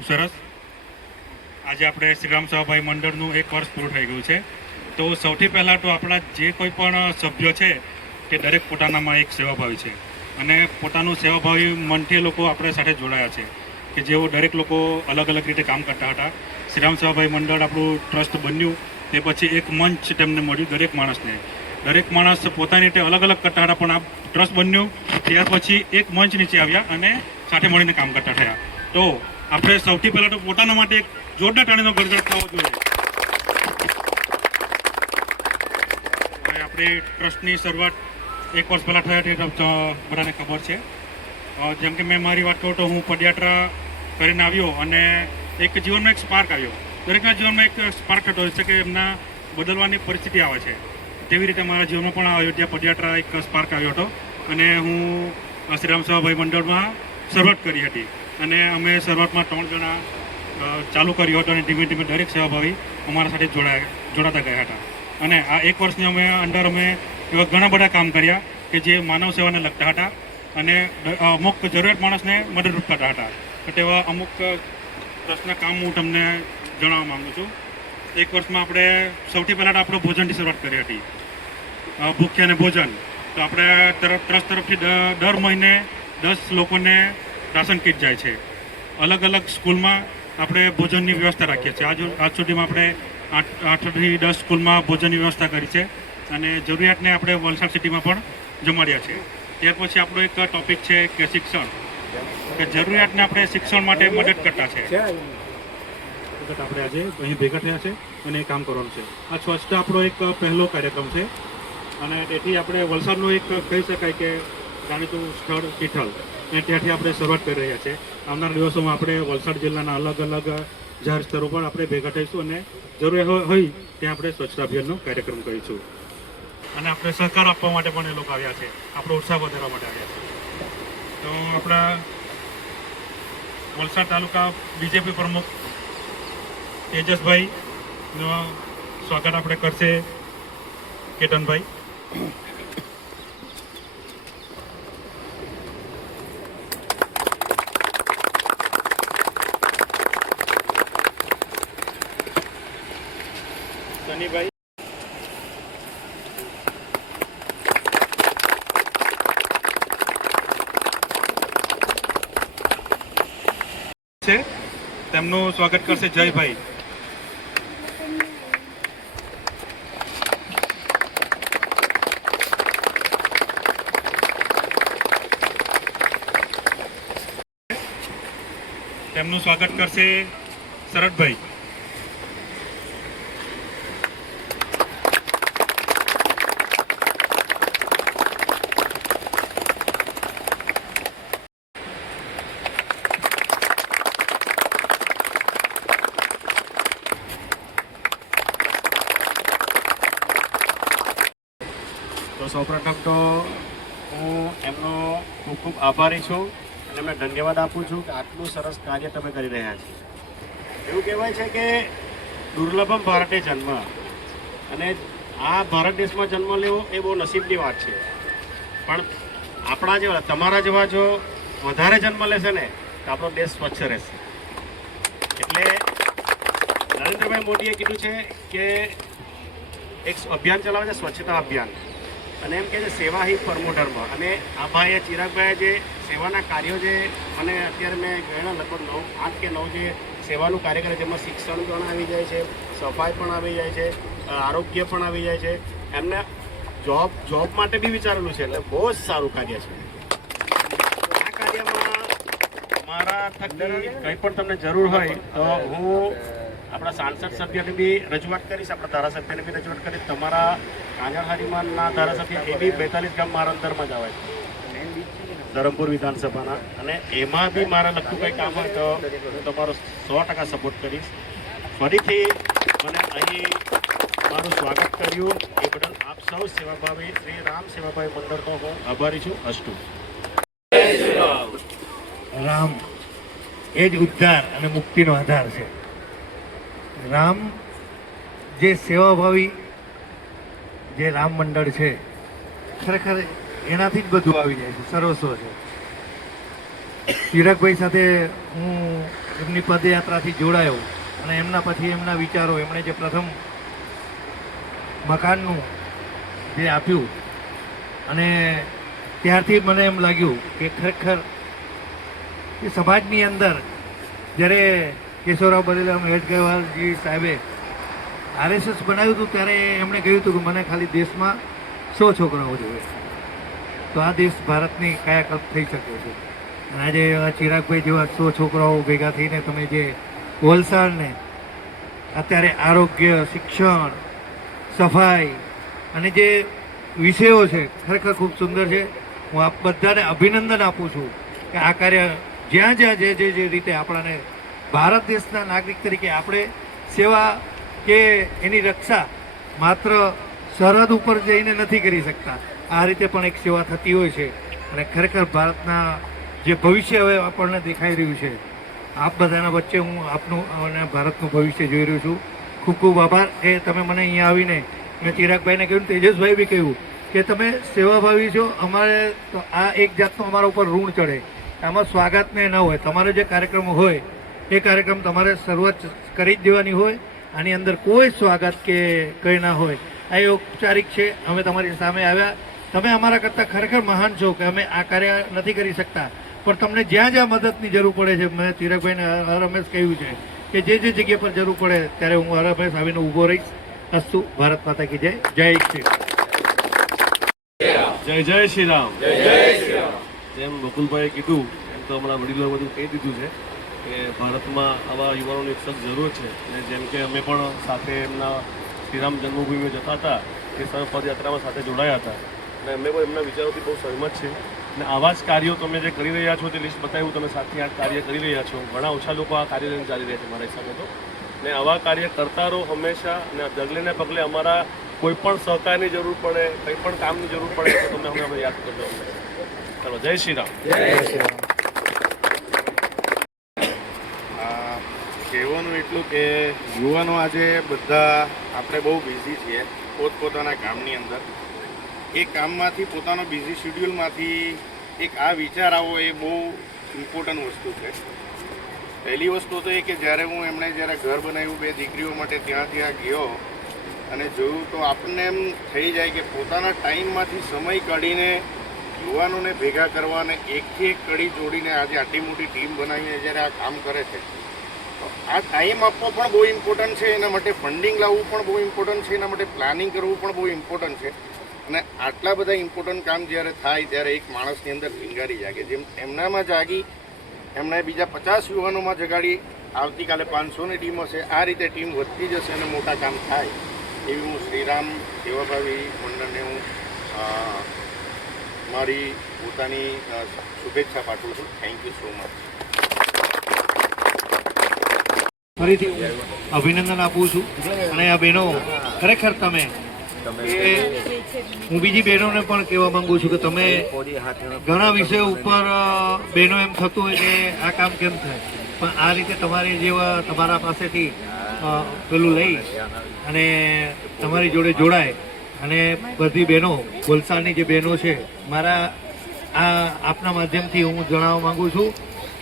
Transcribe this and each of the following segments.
ખૂબ સરસ. આજે આપણે શ્રીરામ સભાભાઈ મંડળનું એક વર્ષ પૂરું થઈ ગયું છે. તો સૌથી પહેલાં તો આપણા જે કોઈ પણ સભ્યો છે તે દરેક પોતાનામાં એક સેવાભાવી છે. અને પોતાનું સેવાભાવી મનથી લોકો આપણે સાથે જોડાયા છે કે જેઓ દરેક લોકો અલગ અલગ રીતે કામ કરતા હતા. શ્રીરામ સભાભાઈ મંડળ આપણું ટ્રસ્ટ બન્યું, તે પછી એક મંચ તેમને મળ્યું દરેક માણસને. દરેક માણસ પોતાની રીતે અલગ અલગ કરતા હતા, પણ આ ટ્રસ્ટ બન્યું. ત્યાર પછી એક મંચ નીચે આવ્યા અને સાથે મળીને કામ કરતા થયા. તો આપણે સૌથી પહેલાં તો પોતાના માટે એક જોરદાર ટાણીનો ગરગડ થવો જોઈએ. આપણે ટ્રસ્ટની શરૂઆત એક વર્ષ પહેલાં થયા હતી બધાને ખબર છે. જેમ કે મેં મારી વાત કરું તો હું પદયાત્રા કરીને આવ્યો અને એક જીવનમાં એક સ્પાર્ક આવ્યો. દરેકના જીવનમાં એક સ્પાર્ક થતો હોય છે કે એમના બદલવાની પરિસ્થિતિ આવે છે. તેવી રીતે મારા જીવનમાં પણ અયોધ્યા પદયાત્રા એક સ્પાર્ક આવ્યો હતો અને હું શ્રીરામ સભાભાઈ મંડળમાં શરૂઆત કરી હતી. અને અમે શરૂઆતમાં ત્રણ જણા ચાલુ કર્યું હતું અને ધીમે ધીમે દરેક સેવાભાવી અમારા સાથે જોડાયા, જોડાતા ગયા હતા. અને આ એક વર્ષની અમે અંડર અમે એવા ઘણા બધા કામ કર્યા કે જે માનવ સેવાને લગતા હતા અને અમુક જરૂરિયાત માણસને મદદરૂપ કરતા હતા. તો તેવા અમુક પ્રશ્ન કામ હું તમને જણાવવા માગું છું. એક વર્ષમાં આપણે સૌથી પહેલાં તો આપણે ભોજનથી શરૂઆત કરી હતી. અને ભોજન. તો આપણે તરફ ટ્રસ્ટ તરફથી દર મહિને દસ લોકોને રાશન કીટ જાય છે. અલગ અલગ સ્કૂલમાં આપણે ભોજનની વ્યવસ્થા રાખીએ છીએ. આજ આજ સુધીમાં આપણે આઠ આઠથી દસ સ્કૂલમાં ભોજનની વ્યવસ્થા કરી છે અને જરૂરિયાતને આપણે વલસાડ સિટીમાં પણ જમાડ્યા છે. ત્યાર પછી આપણો એક ટોપિક છે કે શિક્ષણ. કે જરૂરિયાતને આપણે શિક્ષણ માટે મદદ કરતા છે. આપણે આજે અહીં ભેગા થયા છે અને એ કામ કરવાનું છે. આ સ્વચ્છતા આપણો એક પહેલો કાર્યક્રમ છે. અને તેથી આપણે વલસાડનો એક કહી શકાય કે જાણીતું સ્થળ તિથલ. અને ત્યાંથી આપણે શરૂઆત કરી રહ્યા છીએ. આવનાર દિવસોમાં આપણે વલસાડ જિલ્લાના અલગ અલગ જાહેર સ્તરો પર આપણે ભેગા થઈશું અને જરૂર હોય ત્યાં આપણે સ્વચ્છતા અભિયાનનો કાર્યક્રમ કરીશું. અને આપણે સહકાર આપવા માટે પણ એ લોકો આવ્યા છે. આપણો ઉત્સાહ વધારવા માટે આવ્યા છે. તો આપણા વલસાડ તાલુકા બીજેપી પ્રમુખ તેજસભાઈનો સ્વાગત આપણે કરશે કેતનભાઈ. સનીભાઈ છે. તેમનું સ્વાગત કરશે જયભાઈ તેમનું સ્વાગત કરશે શરદભાઈ. તો સૌપ્રથમ તો હું એમનો ખૂબ ખૂબ આભારી છું અને એમને ધન્યવાદ આપું છું કે આટલું સરસ કાર્ય તમે કરી રહ્યા છો. એવું કહેવાય છે કે દુર્લભમ ભારતે જન્મ અને આ ભારત દેશમાં જન્મ લેવો એ બહુ નસીબની વાત છે. પણ આપણા જેવા, તમારા જેવા જો વધારે જન્મ લેશે ને, તો આપણો દેશ સ્વચ્છ રહેશે. એટલે નરેન્દ્રભાઈ મોદીએ કીધું છે કે એક અભિયાન ચલાવે છે, સ્વચ્છતા અભિયાન. અને એમ કહે છે, સેવા હિ પરમો અને આ ભાઈએ ચિરાગભાઈએ જે સેવાના કાર્યો જે મને અત્યારે મેં ગણ્યા લગભગ નવ, આઠ કે નવ જે સેવાનું કાર્ય કરે જેમાં શિક્ષણ પણ આવી જાય છે, સફાઈ પણ આવી જાય છે આરોગ્ય પણ આવી જાય છે. એમને જોબ જોબ માટે બી વિચારેલું છે, એટલે બહુ જ સારું કાર્ય છે. આ કાર્યમાં મારા કંઈ પણ તમને જરૂર હોય તો હું આપણા સાંસદ સભ્યને બી રજૂઆત કરીશ, આપણા ધારાસભ્યને બી રજૂઆત કરીશ. તમારા કાંજણહારીમાંના ધારાસભ્ય એ બી બેતાલીસ ગામ મારા અંદરમાં જ આવે ધરમપુર વિધાનસભાના. અને એમાં બી મારા લગતું કંઈ કામ હોય તો હું તમારો સો ટકા સપોર્ટ કરીશ. ફરીથી મને અહીં મારું સ્વાગત કર્યું. એ બદલ આપ સૌ સેવાભાવી શ્રી રામ સેવાભાઈ મંડળનો હું આભારી છું. અસ્તુ રામ. એ જ ઉદ્ધાર અને મુક્તિનો આધાર છે. રામ જે સેવાભાવી જે રામ મંડળ છે, ખરેખર એનાથી જ બધું આવી જાય છે, સર્વસ્વ છે. ચિરાગભાઈ સાથે હું એમની પદયાત્રાથી જોડાયો અને એમના પછી એમના વિચારો, એમણે જે પ્રથમ મકાનનું જે આપ્યું અને ત્યારથી મને એમ લાગ્યું કે ખરેખર એ સમાજની અંદર જ્યારે કેશવરાવ બરેલામ હેડગેવાલજી સાહેબે આરએસએસ બનાવ્યું હતું ત્યારે એમણે કહ્યું હતું કે મને ખાલી દેશમાં સો છોકરાઓ જોઈએ. તો આ દેશ ભારતની કાયાકલ્પ થઈ શકે છે. અને આજે ચિરાગભાઈ જેવા સો છોકરાઓ ભેગા થઈને તમે જે વલસાડને અત્યારે આરોગ્ય, શિક્ષણ, સફાઈ અને જે વિષયો છે, ખરેખર ખૂબ સુંદર છે. હું આપ બધાને અભિનંદન આપું છું કે આ કાર્ય જ્યાં જ્યાં જે જે રીતે આપણાને ભારત દેશના નાગરિક તરીકે આપણે સેવા કે એની રક્ષા માત્ર સરહદ ઉપર જઈને નથી કરી શકતા. આ રીતે પણ એક સેવા થતી હોય છે. અને ખરેખર ભારતના જે ભવિષ્ય હવે આપણને દેખાઈ રહ્યું છે, આપ બધાના વચ્ચે હું આપનું અને ભારતનું ભવિષ્ય જોઈ રહ્યો છું. ખૂબ ખૂબ આભાર એ તમે મને અહીંયા આવીને, મેં ચિરાગભાઈને કહ્યું તેજસભાઈ બી કહ્યું કે તમે સેવાભાવી છો, અમારે તો આ એક જાતનું અમારા ઉપર ઋણ ચડે. આમાં સ્વાગતને ન હોય, તમારો જે કાર્યક્રમ હોય એ કાર્યક્રમ તમારે શરૂઆત કરી જ દેવાની હોય આની અંદર કોઈ સ્વાગત કે કંઈ ના હોય. આ એ ઔપચારિક છે અમે તમારી સામે આવ્યા. તમે અમારા કરતાં ખરેખર મહાન છો કે અમે આ કાર્ય નથી કરી શકતા. પણ તમને જ્યાં જ્યાં મદદની જરૂર પડે છે મેં ચિરાગભાઈને હર હંમેશ કહ્યું છે કે જે જે જગ્યા પર જરૂર પડે ત્યારે હું હર આવીને ઊભો રહીશ. અસ્તુ ભારત માતા કી જય. જય શ્રી રામ. જય જય શ્રી રામ. જેમ બકુલભાઈએ કીધું એમ તો હમણાં વડીલો બધું કહી દીધું છે. કે ભારતમાં આવા યુવાનોની સખ્ત જરૂર છે. અને જેમ કે અમે પણ સાથે એમના શ્રીરામ જન્મભૂમિમાં જતા હતા, એ સમય પદયાત્રામાં સાથે જોડાયા હતા. અને અમે પણ એમના વિચારોથી બહુ સહમત છે અને આવા જ કાર્યો તમે જે કરી રહ્યા છો, તે લિસ્ટ બતાવ્યું, તમે સાથે આ કાર્ય કરી રહ્યા છો. ઘણા ઓછા લોકો આ કાર્ય લઈને ચાલી રહ્યા છે મારા હિસાબે તો. ને આવા કાર્ય કરતા રહો હંમેશા અને ડગલે ને પગલે અમારા કોઈ પણ સહકારની જરૂર પડે, કંઈ પણ કામની જરૂર પડે, તો તમે અમે યાદ કરજો ચલો, જય શ્રી રામ જય શ્રી રામ કહેવાનું એટલું કે યુવાનો આજે બધા આપણે બહુ બિઝી છીએ, પોતપોતાના કામની અંદર. એ કામમાંથી, પોતાનો બિઝી શેડ્યુલમાંથી એક આ વિચાર આવવો એ બહુ ઇમ્પોર્ટન્ટ વસ્તુ છે. પહેલી વસ્તુ તો એ કે જ્યારે હું એમણે જ્યારે ઘર બનાવ્યું, બે દીકરીઓ માટે ત્યાં ત્યાં ગયો અને જોયું તો આપણને એમ થઈ જાય કે પોતાના ટાઈમમાંથી સમય કાઢીને યુવાનોને ભેગા કરવા અને એકથી એક કડી જોડીને આજે આટલી મોટી ટીમ બનાવીને જ્યારે આ કામ કરે છે આ ટાઈમ આપવો પણ બહુ ઇમ્પોર્ટન્ટ છે, એના માટે ફંડિંગ લાવવું પણ બહુ ઇમ્પોર્ટન્ટ છે, એના માટે પ્લાનિંગ કરવું પણ બહુ ઇમ્પોર્ટન્ટ છે. અને આટલા બધા ઇમ્પોર્ટન્ટ કામ જ્યારે થાય ત્યારે એક માણસની અંદર ભીંગારી જાગે. જેમ એમનામાં જાગી, એમણે બીજા પચાસ યુવાનોમાં જગાડી, આવતીકાલે પાંચસોની ટીમ હશે. આ રીતે ટીમ વધતી જશે અને મોટા કામ થાય. એવી હું શ્રીરામ સેવાભાવી મંડળને હું મારી પોતાની શુભેચ્છા પાઠવું છું. થેન્ક યુ સો મચ ફરીથી અભિનંદન આપું છું. અને આ બહેનો, ખરેખર તમે હું બીજી બહેનોને પણ કહેવા માંગુ છું કે તમે ઘણા વિષય ઉપર બહેનો એમ થતું હોય કે આ કામ કેમ થાય? પણ આ રીતે તમારી જેવા તમારા પાસેથી પેલું લઈ અને તમારી જોડે જોડાય. અને બધી બહેનો, વલસાડની જે બહેનો છે, મારા આ આપના માધ્યમથી હું જણાવવા માગું છું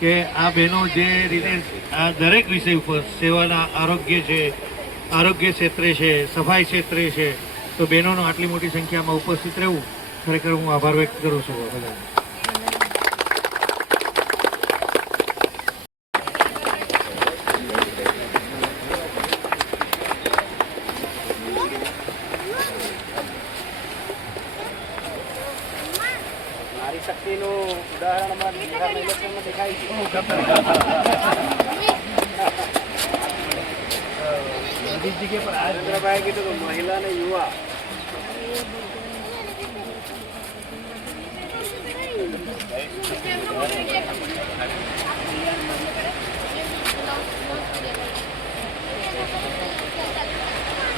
કે આ બહેનો જે રીતે, આ દરેક વિષય ઉપર સેવાના આરોગ્ય છે, આરોગ્ય ક્ષેત્રે છે, સફાઈ ક્ષેત્રે છે, તો બહેનોનો આટલી મોટી સંખ્યામાં ઉપસ્થિત રહેવું, ખરેખર હું આભાર વ્યક્ત કરું છું. બધાનો મોદીજી કે પણ આજેન્દ્રભાઈ કીધું કે મહિલા અને યુવા Thank you.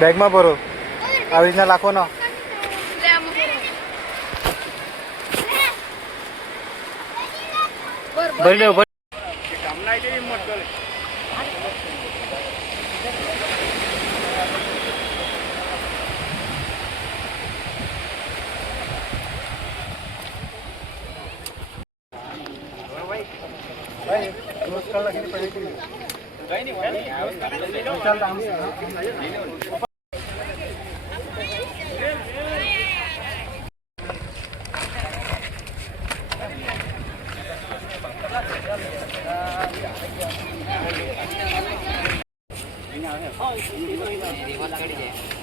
બેગમાં ભરો. આવી રીતના લાખો ના. ભરી. દો ભરી. આપણી ગાડીમાં ચિરાગ